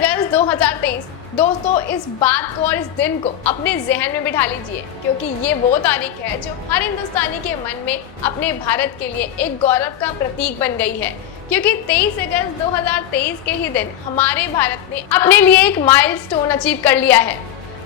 अगस्त 2023। दोस्तों, इस बात को और इस दिन को अपने जहन में बिठा लीजिए, क्योंकि ये वो तारीख है जो हर हिंदुस्तानी के मन में अपने भारत के लिए एक गौरव का प्रतीक बन गई है। क्योंकि 23 अगस्त 2023 के ही दिन हमारे भारत ने अपने लिए एक माइलस्टोन अचीव कर लिया है।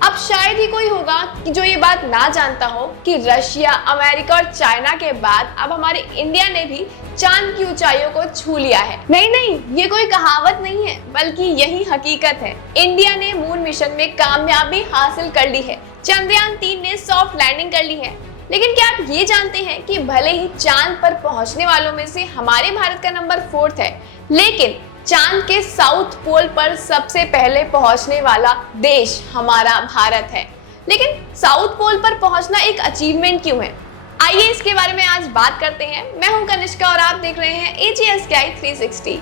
अब शायद ही कोई होगा कि जो ये बात ना जानता हो कि रशिया, अमेरिका और चाइना के बाद अब हमारे इंडिया ने भी चांद की ऊंचाइयों को छू लिया है। नहीं, ये कोई कहावत नहीं है, बल्कि यही हकीकत है। इंडिया ने मून मिशन में कामयाबी हासिल कर ली है। चंद्रयान 3 ने सॉफ्ट लैंडिंग कर ली है। लेकिन क्या आप ये जानते हैं कि भले ही चांद पर पहुंचने वालों में से हमारे भारत का नंबर 4 है, लेकिन चांद के साउथ पोल पर सबसे पहले पहुंचने वाला देश हमारा भारत है। लेकिन साउथ पोल पर पहुंचना एक अचीवमेंट क्यों है? आइए इसके बारे में आज बात करते हैं। मैं हूं कनिष्का और आप देख रहे हैं AGSKI 360।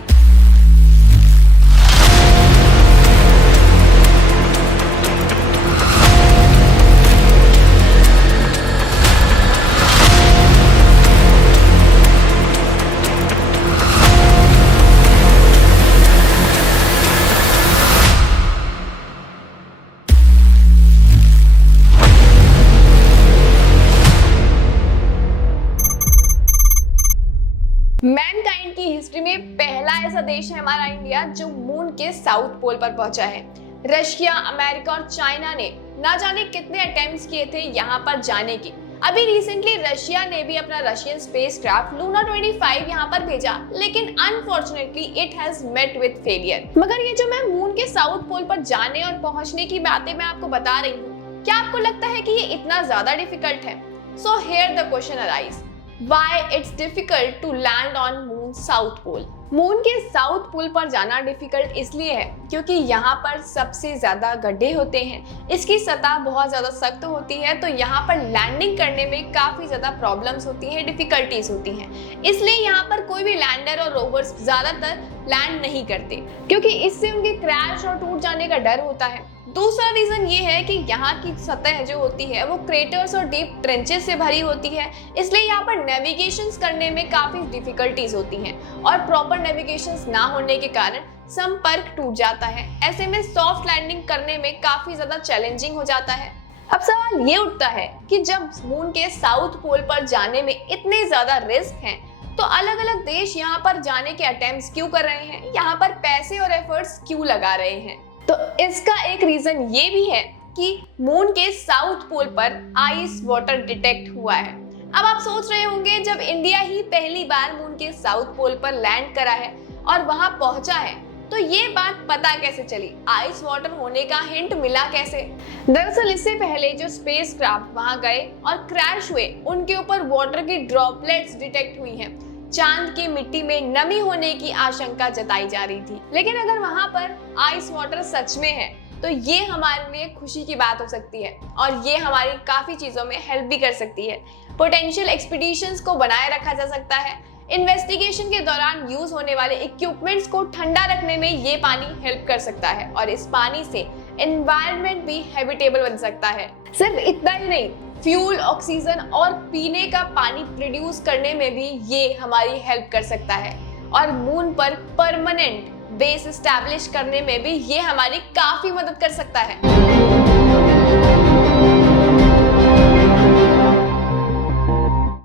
मैनकाइंड की हिस्ट्री में पहला ऐसा देश है हमारा इंडिया जो मून के साउथ पोल पर पहुंचा है। रशिया, अमेरिका और चाइना ने ना जाने कितने अटेम्प्ट्स किए थे यहाँ पर जाने के। अभी रिसेंटली रशिया ने भी अपना रशियन स्पेसक्राफ्ट लूना 25 यहाँ पर भेजा, लेकिन unfortunately it has met with failure. मगर ये जो मैं मून के साउथ पोल पर जाने और पहुंचने की बातें मैं आपको बता रही हूँ, क्या आपको लगता है कि ये इतना ज्यादा डिफिकल्ट है? So here the question arise, Why it's difficult to land on Moon South Pole? Moon के साउथ पोल पर जाना डिफिकल्ट इसलिए है क्योंकि यहाँ पर सबसे ज्यादा गड्ढे होते हैं, इसकी सतह बहुत ज्यादा सख्त होती है, तो यहाँ पर लैंडिंग करने में काफी ज्यादा प्रॉब्लम्स होती हैं, डिफिकल्टीज होती हैं। इसलिए यहाँ पर कोई भी लैंडर और रोवर्स ज्यादातर लैंड नहीं करते, क्योंकि इससे उनके क्रैश और टूट जाने का डर होता है। दूसरा रीजन ये है कि यहाँ की सतह जो होती है वो क्रेटर्स और डीप ट्रेंचेस से भरी होती है, इसलिए यहाँ पर नेविगेशंस करने में काफी डिफिकल्टीज होती हैं और प्रॉपर नेविगेशंस ना होने के कारण संपर्क टूट जाता है। ऐसे में सॉफ्ट लैंडिंग करने में काफी ज्यादा चैलेंजिंग हो जाता है। अब सवाल ये उठता है कि जब मून के साउथ पोल पर जाने में इतने ज्यादा रिस्क हैं, तो अलग अलग देश यहाँ पर जाने के अटेम्प्ट्स क्यों कर रहे हैं, यहाँ पर पैसे और एफर्ट्स क्यों लगा रहे हैं? तो इसका एक रीजन ये भी है कि मून के साउथ पोल पर आइस वाटर डिटेक्ट हुआ है। अब आप सोच रहे होंगे, जब इंडिया ही पहली बार मून के साउथ पोल पर लैंड करा है और वहां पहुंचा है, तो ये बात पता कैसे चली? आइस वाटर होने का हिंट मिला कैसे? दरअसल इससे पहले जो स्पेसक्राफ्ट वहां गए और क्रैश हुए, उनके ऊपर वाटर की ड्रॉपलेट्स डिटेक्ट हुई हैं। चांद की मिट्टी में नमी होने की आशंका जताई जा रही थी। लेकिन अगर वहां पर आइस वाटर सच में है, तो ये हमारे लिए खुशी की बात हो सकती है और ये हमारी काफी चीजों में हेल्प भी कर सकती है। पोटेंशियल एक्सपीडिशंस को बनाए रखा जा सकता है। इन्वेस्टिगेशन के दौरान यूज होने वाले इक्विपमेंट्स को ठंडा रखने में ये पानी हेल्प कर सकता है और इस पानी से एनवायरनमेंट भी हैबिटेबल बन सकता है। सिर्फ इतना ही नहीं, फ्यूल, ऑक्सीजन और पीने का पानी प्रोड्यूस करने में भी ये हमारी हेल्प कर सकता है और मून पर परमानेंट बेस एस्टैब्लिश करने में भी ये हमारी काफी मदद कर सकता है।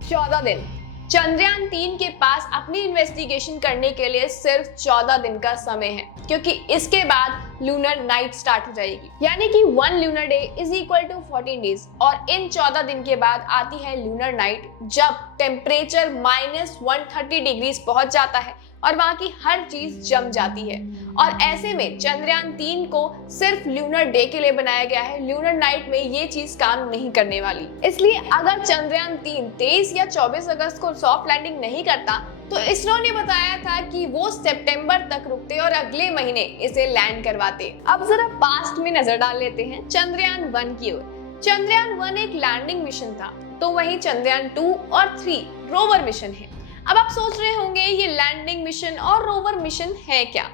14 दिन। चंद्रयान 3 के पास अपनी इन्वेस्टिगेशन करने के लिए सिर्फ 14 दिन का समय है, क्योंकि इसके बाद लूनर नाइट स्टार्ट हो जाएगी। यानी कि 1 lunar day is equal to 14 days. और इन 14 दिन के बाद आती है लूनर नाइट, जब टेम्परेचर -130 डिग्रीज पहुंच जाता है और वहां की हर चीज जम जाती है। और ऐसे में चंद्रयान 3 को सिर्फ लूनर डे के लिए बनाया गया है। लूनर नाइट में ये चीज काम नहीं करने वाली। इसलिए अगर चंद्रयान 3 23 या 24 अगस्त को सॉफ्ट लैंडिंग नहीं करता, तो इसरो ने बताया था कि वो सितंबर तक रुकते और अगले महीने इसे लैंड करवाते। अब जरा पास्ट में नजर डाल लेते हैं चंद्रयान 1 की ओर। चंद्रयान 1 एक लैंडिंग मिशन था, तो वहीं चंद्रयान 2 और 3 रोवर मिशन है। अब आप सोच रहे होंगे, ये लैंडिंग मिशन और रोवर मिशन है क्या?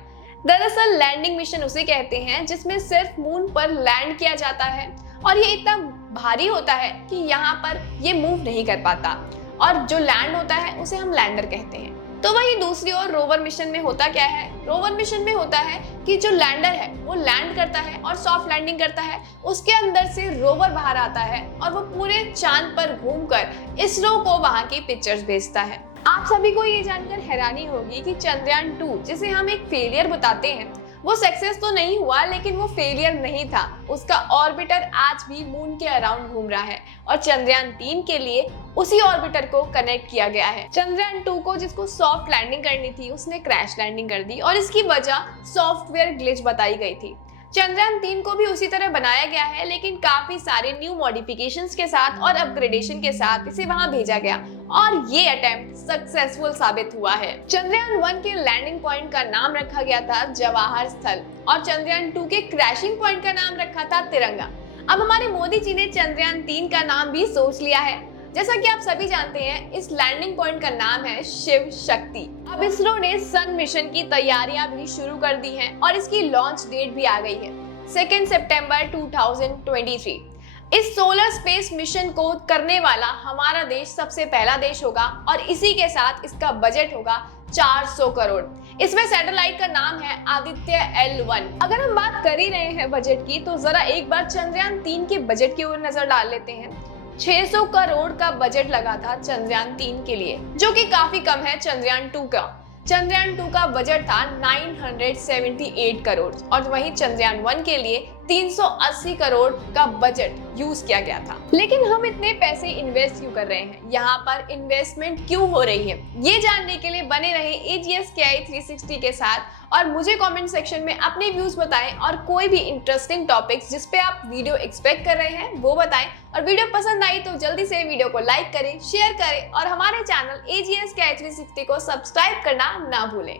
दरअसल लैंडिंग मिशन उसे कहते हैं जिसमें सिर्फ मून पर लैंड किया जाता है और ये इतना भारी होता है कि यहाँ पर ये मूव नहीं कर पाता, और जो लैंड होता है उसे हम लैंडर कहते हैं। तो वही दूसरी ओर रोवर मिशन में होता क्या है? रोवर मिशन में होता है कि जो लैंडर है वो लैंड करता है और सॉफ्ट लैंडिंग करता है, उसके अंदर से रोवर बाहर आता है और वो पूरे चांद पर घूमकर इसरो को वहां की पिक्चर्स भेजता है। आप सभी को ये जानकर हैरानी होगी कि चंद्रयान 2 जिसे हम एक फेलियर बताते हैं, वो सक्सेस तो नहीं हुआ, लेकिन वो फेलियर नहीं था। उसका ऑर्बिटर आज भी मून के अराउंड घूम रहा है और चंद्रयान 3 के लिए उसी ऑर्बिटर को कनेक्ट किया गया है। चंद्रयान 2 को जिसको सॉफ्ट लैंडिंग करनी थी उसने क्रैश लैंडिंग कर दी और इसकी वजह सॉफ्टवेयर ग्लिच बताई गई थी। चंद्रयान 3 को भी उसी तरह बनाया गया है, लेकिन काफी सारे न्यू मॉडिफिकेशंस के साथ और अपग्रेडेशन के साथ इसे वहां भेजा गया और ये अटेम्प्ट सक्सेसफुल साबित हुआ है। चंद्रयान 1 के लैंडिंग पॉइंट का नाम रखा गया था जवाहर स्थल और चंद्रयान 2 के क्रैशिंग पॉइंट का नाम रखा था तिरंगा। अब हमारे मोदी जी ने चंद्रयान 3 का नाम भी सोच लिया है। जैसा कि आप सभी जानते हैं, इस लैंडिंग पॉइंट का नाम है शिव शक्ति। अब इसरो ने सन मिशन की तैयारियां भी शुरू कर दी हैं और इसकी लॉन्च डेट भी आ गई है 2 सितंबर 2023। इस सोलर स्पेस मिशन को करने वाला हमारा देश सबसे पहला देश होगा और इसी के साथ इसका बजट होगा 400 करोड़। इसमें सैटेलाइट का नाम है आदित्य L1। अगर हम बात कर ही रहे हैं बजट की, तो जरा एक बार चंद्रयान 3 के बजट की ओर नजर डाल लेते हैं। 600 करोड़ का बजट लगा था चंद्रयान 3 के लिए, जो कि काफी कम है चंद्रयान 2 का। चंद्रयान 2 का बजट था 978 करोड़ और वहीं चंद्रयान 1 के लिए 380 करोड़ का बजट यूज किया गया था। लेकिन हम इतने पैसे इन्वेस्ट क्यों कर रहे हैं? यहाँ पर इन्वेस्टमेंट क्यों हो रही है? ये जानने के लिए बने रहे AGSKI 360 के साथ और मुझे कमेंट सेक्शन में अपने व्यूज बताएं और कोई भी इंटरेस्टिंग टॉपिक्स जिस पे आप वीडियो एक्सपेक्ट कर रहे हैं वो बताएं। और वीडियो पसंद आई तो जल्दी से वीडियो को लाइक करें, शेयर करें और हमारे चैनल AGSKI 360 को सब्सक्राइब करना ना भूलें।